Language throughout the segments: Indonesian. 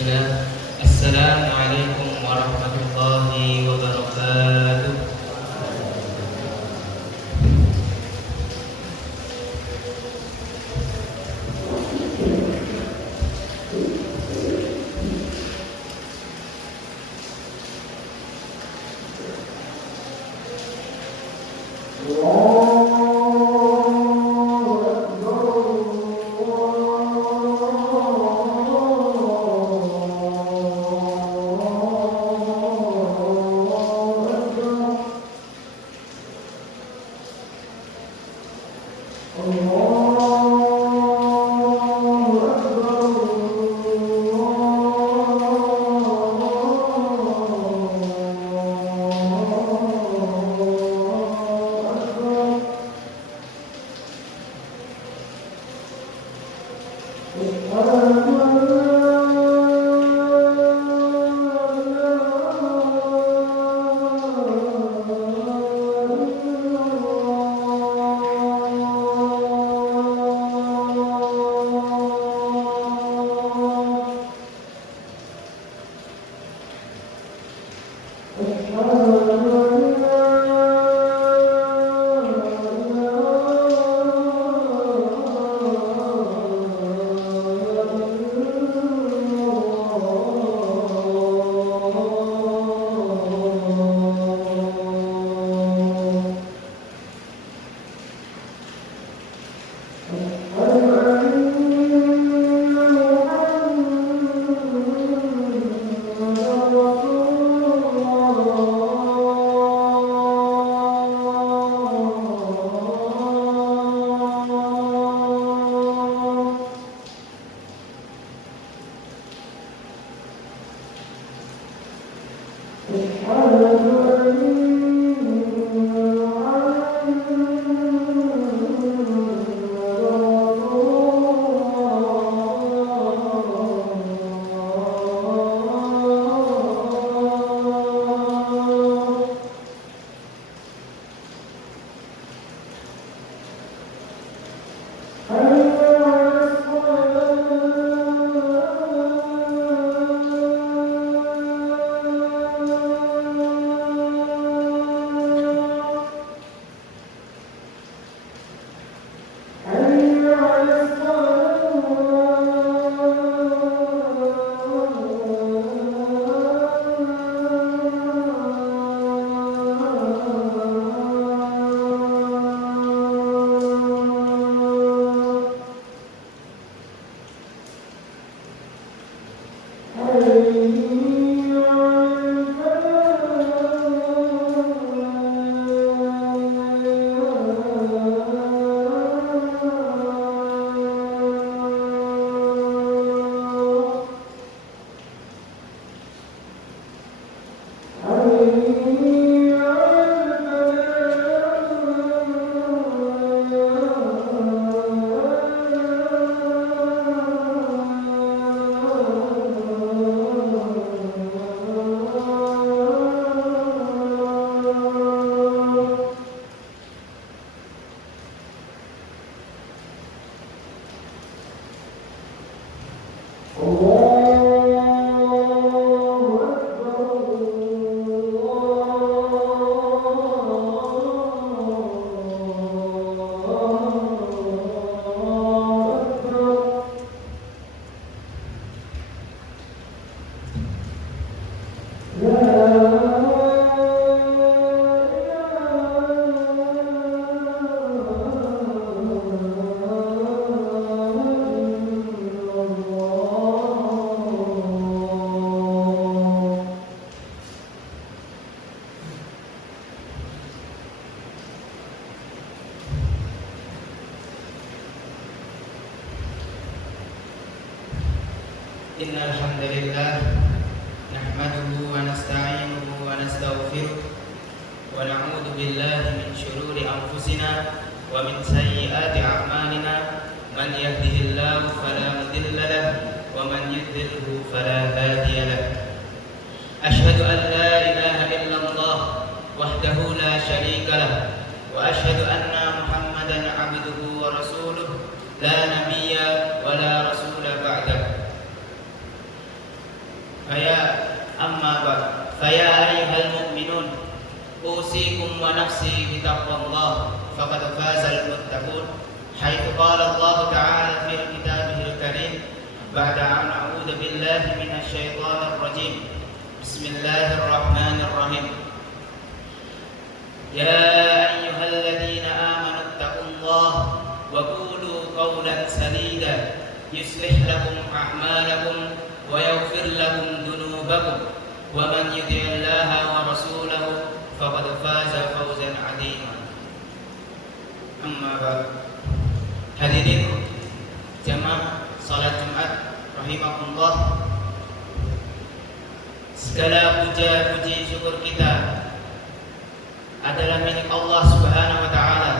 Bismillah. Assalamualaikum warahmatullahi wabarakatuh. Innal hamdalillah nahmaduhu wa nasta'inuhu wa nastaghfiruh wa na'udzu billahi min shururi anfusina wa min sayyiati a'malina man yahdihillahu fala mudilla lahu wa man yudlilhu fala hadiya lahu. Ashhadu an la ilaha illallah wahdahu la syarika lahu wa ashhadu anna Muhammadan 'abduhu wa rasuluh la nabiyya wa la rasula ba'dahu. أما بعد فيا أيها المؤمنون أوصيكم ونفسي بتقوى الله فقد فاز المتقون حيث قال الله تعالى في كتابه الكريم بعد أن أعوذ بالله من الشيطان الرجيم بسم الله الرحمن الرحيم يا أيها الذين آمنوا اتقوا الله وقولوا قولا سديدا يصلح لكم أعمالكم ويغفر لكم ذنوبكم ومن يطع الله ورسوله فقد فاز فوزا عظيما. Amma ba'd. Hadirin jamaah salat Jumat rahimakumullah. Segala puja puji syukur kita adalah milik Allah Subhanahu wa taala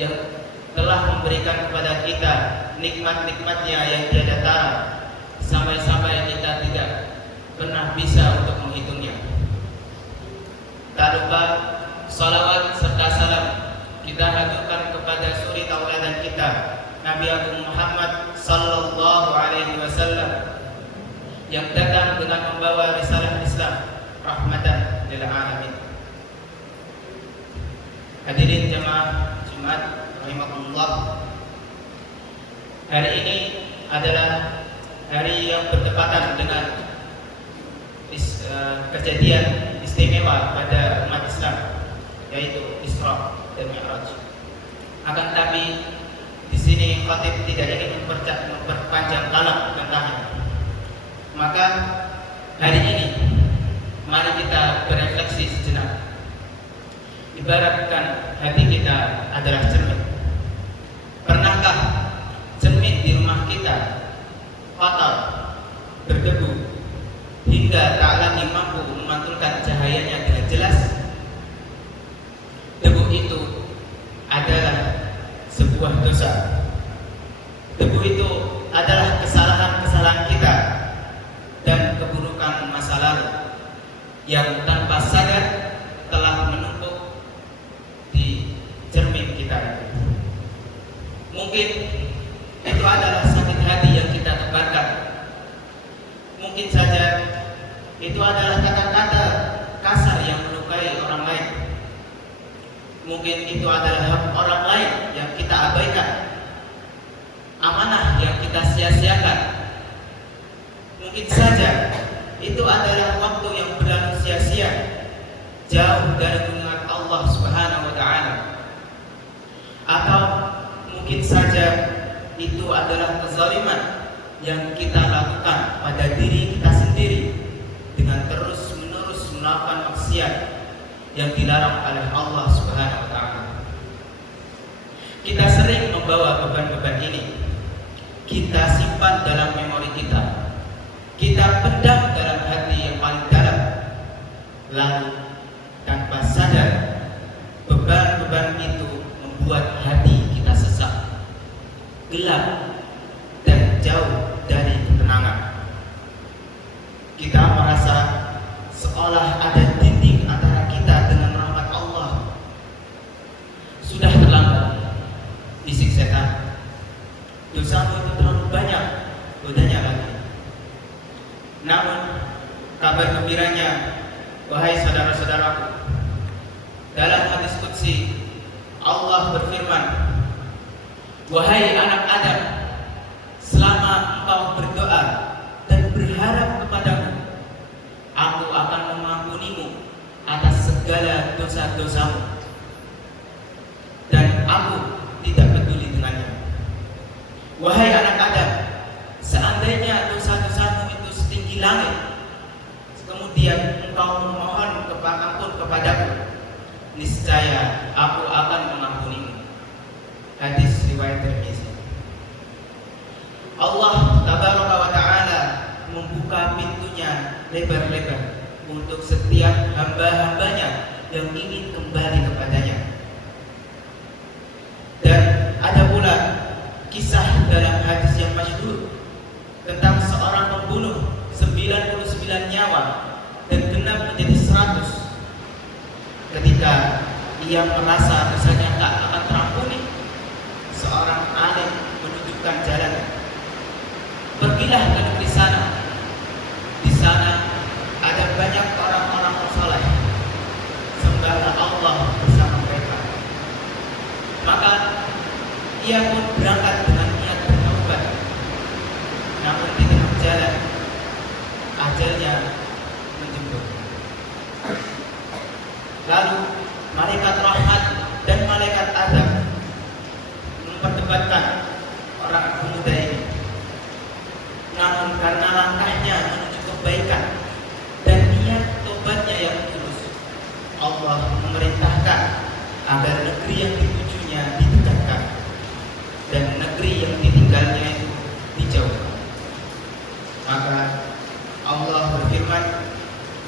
yang telah memberikan kepada kita nikmat-nikmatnya yang tiada tara sampai-sampai kita tidak pernah bisa untuk menghitungnya. Tak lupa salawat serta salam kita haturkan kepada suri tauladan kita Nabi Agung Muhammad sallallahu alaihi wasallam yang datang dengan membawa risalah Islam rahmatan lil alamin. Hadirin jamaah Jumat rahimakumullah. Hari ini adalah hari yang bertepatan dengan kejadian istimewa pada umat Islam, yaitu Isra dan Mi'raj. Akan tapi di sini khatib tidak ingin memperpanjang kalam tentangnya. Maka hari ini mari kita berefleksi sejenak. Ibaratkan hati kita adalah cermin. Pernahkah cermin di rumah kita kotor, berdebu, hingga tak lagi mampu memantulkan cahayanya dengan jelas? Debu itu adalah sebuah dosa. Debu itu adalah kesalahan-kesalahan kita dan keburukan masa lalu yang tanpa sadar telah menumpuk di cermin kita. Mungkin itu adalah sakit hati yang kita tebarkan. Mungkin saja itu adalah kata-kata kasar yang melukai orang lain. Mungkin itu adalah hak orang lain yang kita abaikan, amanah yang kita sia-siakan. Mungkin saja itu adalah waktu yang berlalu sia-sia, jauh dari mengingat Allah Subhanahu wa taala. Atau mungkin saja itu adalah kezaliman yang kita lakukan pada diri kita sendiri dengan terus-menerus melakukan maksiat yang dilarang oleh Allah Subhanahu wa taala. Kita sering membawa beban-beban ini. Kita simpan dalam memori kita. Kita pendam dalam hati yang paling dalam. Lalu tanpa sadar beban-beban itu membuat hati kita sesak, gelap, dan jauh dari ketenangan. Kita merasa seolah ada dinding antara kita dengan rahmat Allah. Sudah terlambat, bisik setan. Dosamu itu terlalu banyak, godanya lagi. Namun kabar gembiranya, wahai saudara-saudaraku, dalam hadis qudsi Allah berfirman, wahai anak Adam, selama engkau berdoa dan berharap kepadaku, aku akan mengampunimu atas segala dosa-dosamu, dan aku tidak peduli dengannya. Wahai anak Adam, seandainya dosa-dosamu itu setinggi langit, kemudian engkau memohon ampun kepadaku, niscaya aku akan mengampunimu. Hadis riwayat Tirmizi. Allah Tabaraka wa Ta'ala membuka pintunya lebar-lebar untuk setiap hamba-hambanya yang ingin kembali kepadanya. Dan ada pula kisah dalam hadis yang masyhur tentang seorang pembunuh 99 nyawa dan genap menjadi 100. Ketika ia merasa dosanya tak akan terampuni, seorang alim menunjukkan jalan. Pergilah ke negeri sana. Di sana berjalan, ajalnya menjemput. Lalu malaikat rahmat dan malaikat azab memperdebatkan orang pemuda ini. Namun karena langkahnya menuju kebaikan dan niat tobatnya yang tulus, Allah memerintahkan agar negeri yang ditujunya ditegakkan dan negeri yang ditinggalnya itu dijauhkan. Maka Allah berfirman,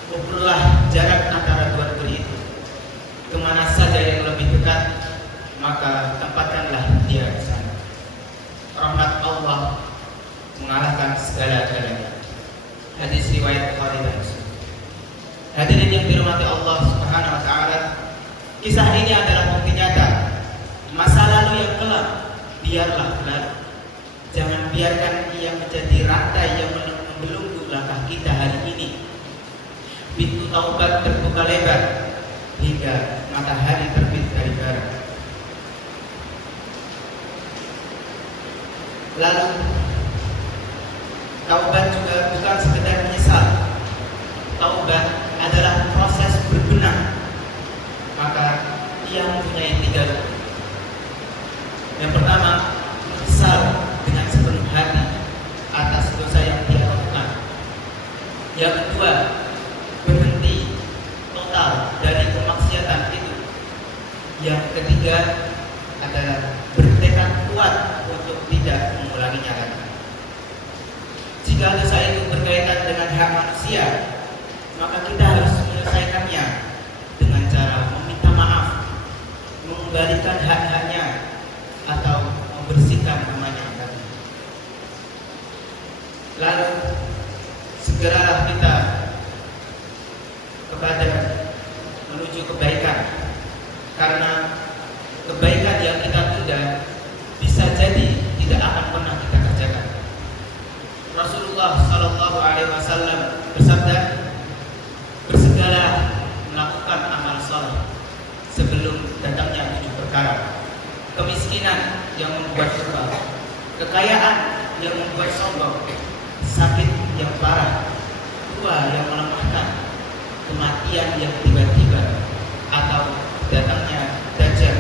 ukurlah jarak antara dua negeri itu, kemana saja yang lebih dekat, maka tempatkanlah dia di sana. Rahmat Allah mengalahkan segala-galanya. Hadis riwayat Bukhari dan Muslim. Hadirin yang dirahmati Allah Subhanahu wa taala, kisah ini adalah bukti nyata masa lalu yang kelam biarlah berlalu. Jangan biarkan ia menjadi rantai yang membelenggu langkah kita hari ini. Pintu taubat terbuka lebar hingga matahari terbit dari barat. Lalu taubat juga bukan sekedar menyesal. Taubat adalah proses berbenah. Maka ia mempunyai 3 rukun. Yang pertama, menyesal dengan sepenuh hati atas dosa yang dia lakukan. Yang kedua, berhenti total dari kemaksiatan itu. Yang ketiga adalah bertekad kuat untuk tidak mengulanginya lagi. Jika dosa itu berkaitan dengan hak manusia, maka kita harus menyelesaikannya dengan cara meminta maaf, mengembalikan hak-haknya, atau membersihkan namanya tadi. Lalu segeralah kita kepada menuju kebaikan, karena kebaikan yang kita tunda bisa jadi tidak akan pernah kita kerjakan. Rasulullah Shallallahu Alaihi Wasallam bersabda, bersegeralah melakukan amal saleh sebelum datangnya 7 perkara: kemiskinan yang membuat lupa, kekayaan yang membuat sombong, sakit yang parah, tua yang melemahkan, kematian yang tiba-tiba, atau datangnya dajjal,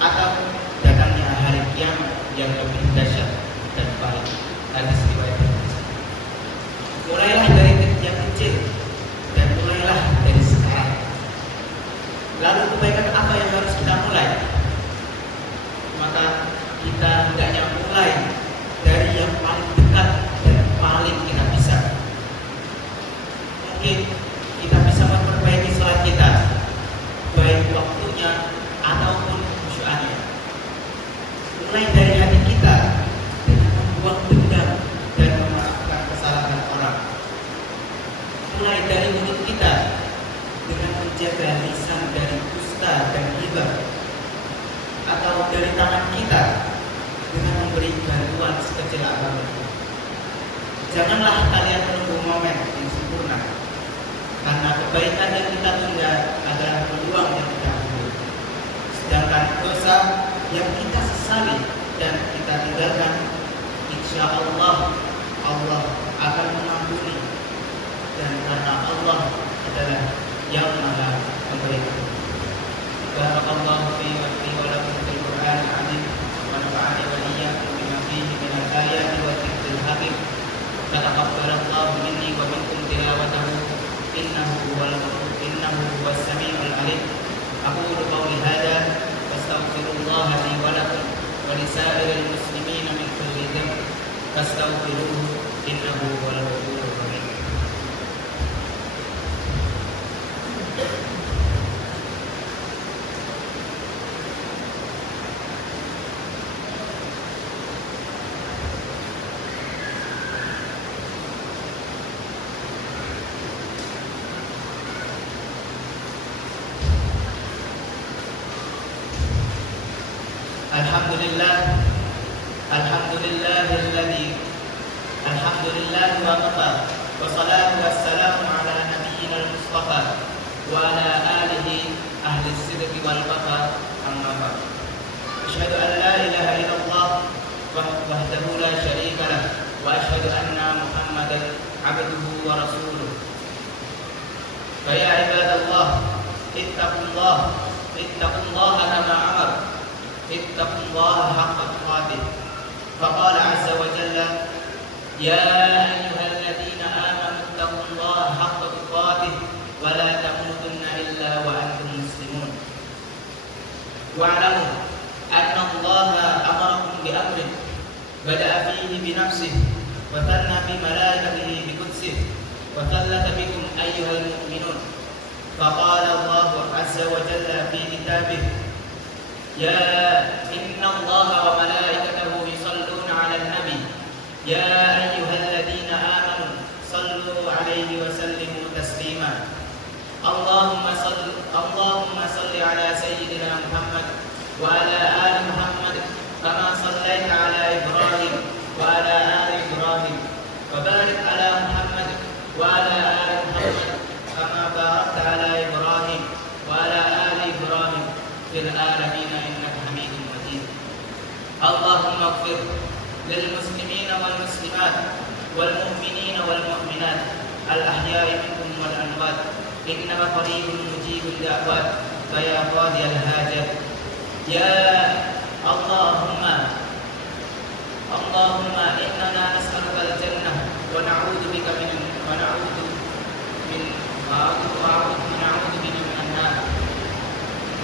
atau datangnya hari kiamat yang lebih dahsyat dan pahit. Hadis riwayat Muslim. Mulailah dari yang kecil dan mulailah dari sekarang. Lalu kebaikan apa yang harus kita mulai? Maka kita hendaknya mulai dari yang paling dekat dan paling kita bisa. Mungkin kita bisa memperbaiki salat kita, baik waktunya ataupun khusyuannya. Mulai dari hati kita dengan membuang dendam dan memaafkan kesalahan orang. Mulai dari mulut kita dengan menjaga lisan dari dusta dan ghibah, atau dari tangan kita dengan memberi bantuan sekecil apapun. Janganlah kalian menunggu momen yang sempurna, karena kebaikan yang kita tunda adalah peluang yang kita ambil. Sedangkan dosa yang kita sesali dan kita tinggalkan, insya Allah Allah akan mengampuni, dan karena Allah adalah yang maha pemberi. Barakallahu fi wa fi wa lakum fil Qur'an al-'azim wa nafa'ani wa iyyakum bima fihi min al-ayati wa dhikril hakim. Taqabbalallahu minni wa minkum tilawatahu innahu huwas samiul 'alim. Aqulu qawli hadza wastaghfirullah li wa lakum wa li sa'iril muslimin min kulli dhanb fastaghfiruhu innahu huwal ghafurur rahim. Alhamdulillah wa kafa wa salatu wassalamu ala nabiyyina al-mustafa wa ala alihi ahli sidqi wal wafa, amma ba'd. Asyhadu an la ilaha illallah wahdahu la syarika lah wa asyhadu anna عبده ورسوله. فيا عباد الله اتقوا الله كما أمر، اتقوا الله حق تقاته. فقال عز وجل: يا أيها الذين آمنوا اتقوا الله حق تقاته ولا تموتن إلا وأنتم مسلمون. واعلموا أن الله أمركم بأمر بدأ فيه بنفسه وثنى بملائكته بقدسه وثلث بكم أيها المؤمنون. فقال الله عز وجل في كتابه: إن الله وملائكته يصلون على النبي يا أيها الذين آمنوا صلوا عليه وسلموا تسليما. اللهم صل على سيدنا محمد وعلى آل محمد كما صليت على إبراهيم وعلى آل إبراهيم، وبارك على محمد وعلى آل محمد كما باركت على إبراهيم وعلى آل إبراهيم في العالمين إنك حميد مجيد. اللهم اغفر للمسلمين والمسلمات والمؤمنين والمؤمنات الأحياء منهم والأموات إنك قريب مجيب الدعوات فيا قاضي الحاجات. يا اللهم إننا نسألك الجنة ونعوذ بك من النار.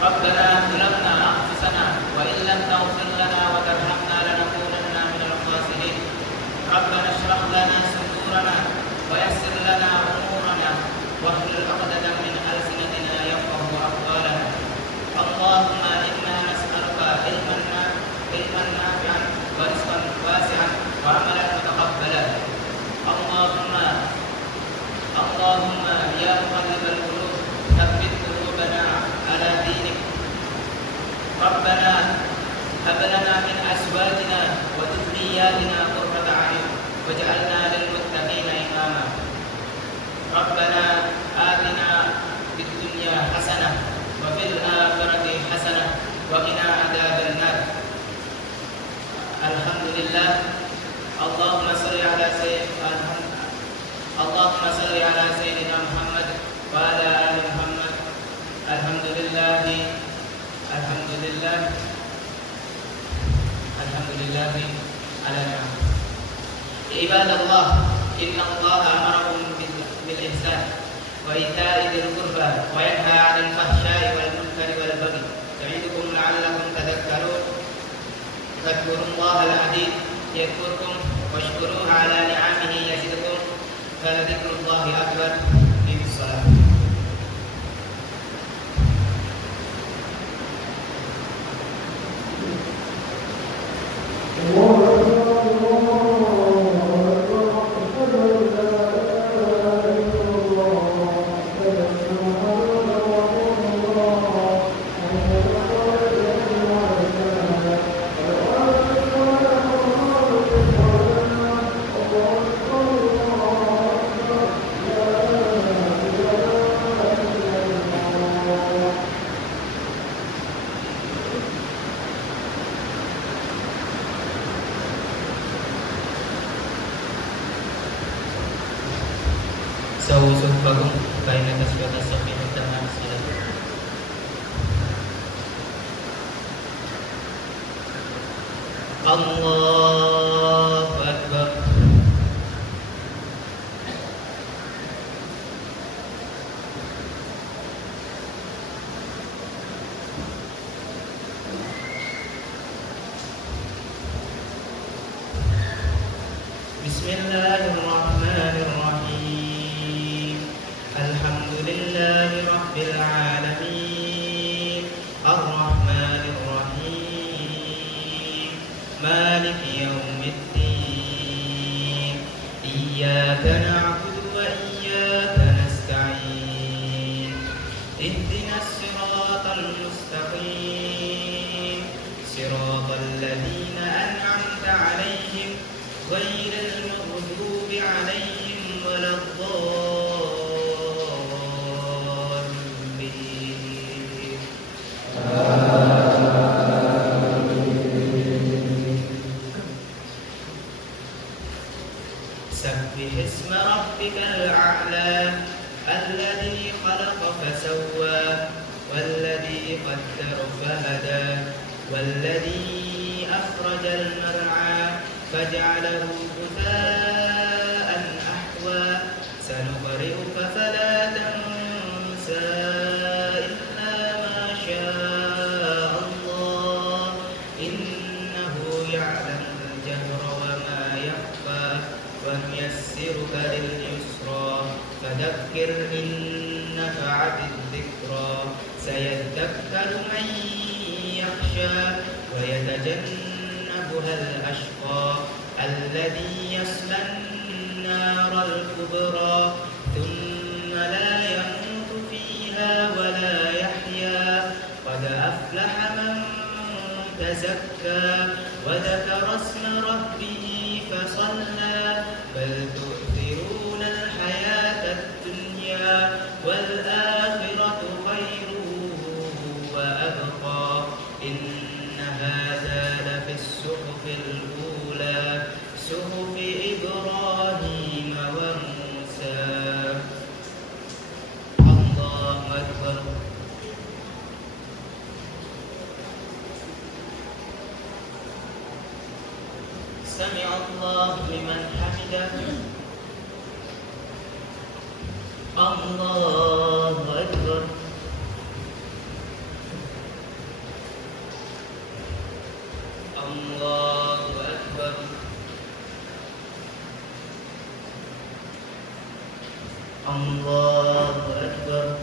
ربنا ظلمنا أنفسنا وإن لم تغفر لنا وترحمنا لنكونن من الخاسرين. ربنا اشرح لنا صدورنا ويسر لنا أمورنا واحلل عقدة من ألسنتنا يفقهوا أقوالنا. اللهم إنا نسألك علما نافعا ورزقا واسعا وعملا متقبلا. اللهم يا مقلب القلوب ثبت قلوبنا على دينك. ربنا هب لنا من أزواجنا وذرياتنا قرة أعين واجعلنا للمتقين إماما. ربنا آتنا في الدنيا حسنة وفي الآخرة حسنة وقنا عذاب النار. الحمد لله. اللهم صل على سيدنا محمد وعلى آل محمد. الحمد لله على نعمه. عباد الله إن الله أمركم بالإحسان وإيتاء ذي القربى وينهى عن الفحشاء والمنكر والبغي يعظكم لعلكم تذكرون. فاذكروا الله العظيم يذكركم واشكروه على نعمه يزدكم فلذكر الله أكبر. بالصلاة. سووا صفكم بين تسوية الصف والتمام الصلاة. الله أكبر. بسم الله الرحمن الرحيم. الحمد لله رب العالمين الرحمن الرحيم مالك يوم الدين. إياك نعبد وإياك نستعين. اهدنا الصراط المستقيم صراط الذين أنعمت عليهم غير المغضوب عليهم ولا الضالين. سبح اسم ربك الأعلى الذي خلق فسوى والذي قدر فهدى والذي أخرج المرعى فجعله غثاء أحوى سنقرئك فلا تنسى إلا ما شاء الله إنه يعلم الجهر وما يخفى ونيسرك لليسرى فذكر إن نفعت الذكرى سيذكر من يخشى ويتجنبها الأشقى الذي يصلى النار الكبرى ثم لا يموت فيها ولا يحيا قد أفلح من تزكى وذكر اسم ربه فصلى بل تؤثرون الحياة الدنيا والآخرة خير وأبقى إن هذا لفي الصحف الأولى صحف إبراهيم وموسى. الله أكبر. سمع الله لمن حمده. الله أكبر. الله أكبر. الله أكبر.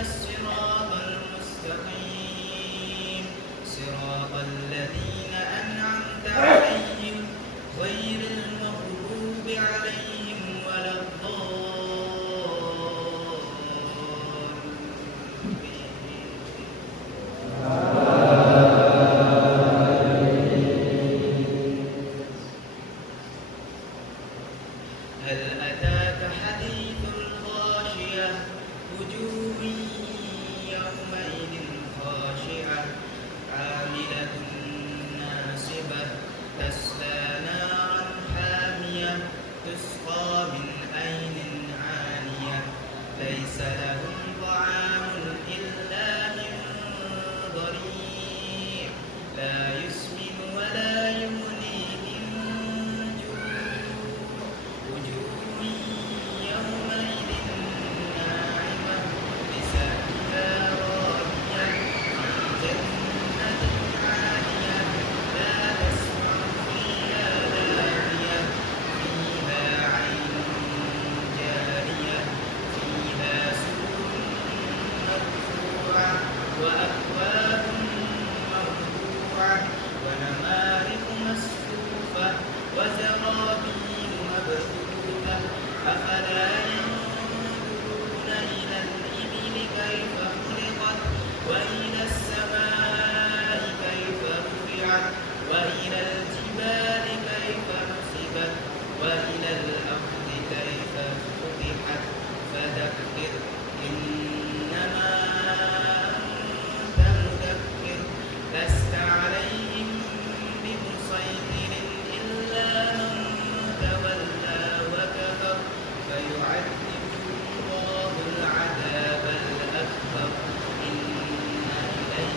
الصراط المستقيم صراط الذين أنعمت عليهم غير المغضوب عليهم ولا الضالين. هل أتاك حديث الغاشية وجوه يومئذ خاشعة عاملة ناصبة تصلى نارا حامية تسقى من عين آنية ليس لهم طعام إلا من ضريع لا يسمن ولا يغني من جوع وجوه يومئذ ناعمة لسعيها راضية في جنة عالية لا تسمع فيها لاغية فيها عين جارية فيها سرر مرفوعة وأكواب موضوعة ونمارق مصفوفة وزرابي مبثوثة أفلا ينظرون إلى الإبل كيف خلقت وإلى السماء كيف رفعت وإلى الجبال كيف نصبت وإلى الأرض كيف فتحت فذكر إنما أنت مذكر لست عليهم بمسيطر إلا من تولى وكفر فيعذبه الله العذاب الأكبر إن إلينا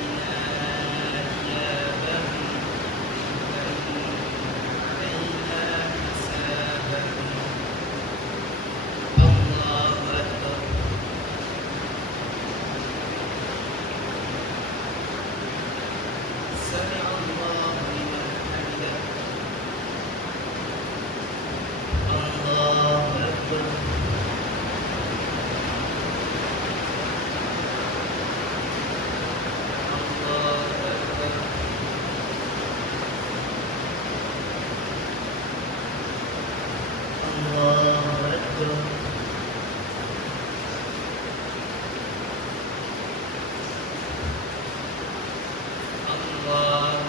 الله